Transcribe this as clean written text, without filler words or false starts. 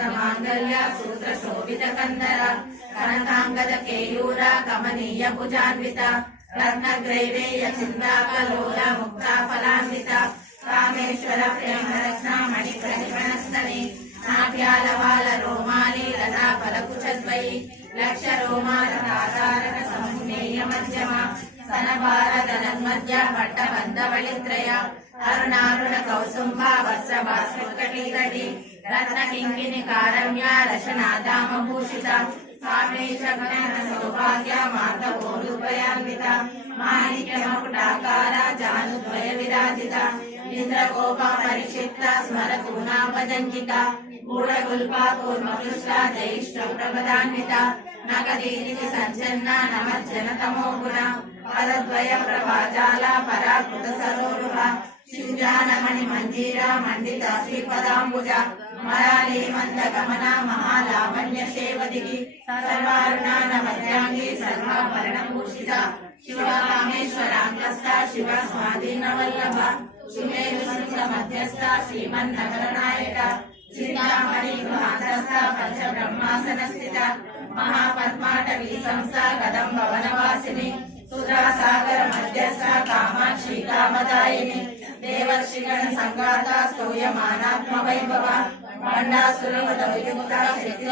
सर्वार्थमाङ्गल्य सूत्रशोभितकन्दर कनकाङ्गद केयूर कमनीय भुजान्वित रत्नग्रैवेय चिन्ताकलोल मुक्ताफलान्वित कामेश्वर प्रेमरत्ना मणिप्रतिमणस्तने नाट्यालवाल रोमाली लता फलकुचद्वयी लक्ष रोमालतारक समुन्नेय मध्यम स्तनभारतनन्मध्य पट्टबन्धवलित्रय अरुणारुण कौसुम्भ वत्सभास्फुटकीतटी रत्नकिङ्किणी कारम्य रशनादामभूषित कामेश गणन सौभाग्य मार्गभोरुद्वयान्वित माणिक्यमकुटाकार जानुद्वय विराजित इंद्रकोप परिक्षिप्त स्मरतूनाभजङ्किका गूढगुल्पा कूर्मकृष्टा जयिष्ठ प्रपदान्वित नगदीनिधि सञ्चन्न नमज्जनतमो गुण पदद्वय प्रभाजाल पराकृत सरोरुह शिञ्जानमणि मञ्जीर मण्डित श्रीपदाम्बुज मराली मन्दगमन महालावण्य सेवदिगी सर्वारुणान मध्यांगी सर्वाभरणभूषित शिवकामेश्वराङ्गस्थ शिव स्वाधीनवल्लभ सुमेरुसुत मध्यस्थ श्रीमन्नगरनायक चिन्तामणि गृहान्तस्थ पंचब्रह्मासनस्थित महापद्माटवी संस्था कदम्ब वनवासिनी सुधासागर मध्यस्थ कामाक्षी कामदायिनी देवर्षिगण संघाता स्तूयमानात्म वैभव भंडासुरवद विमुक्ता शक्ति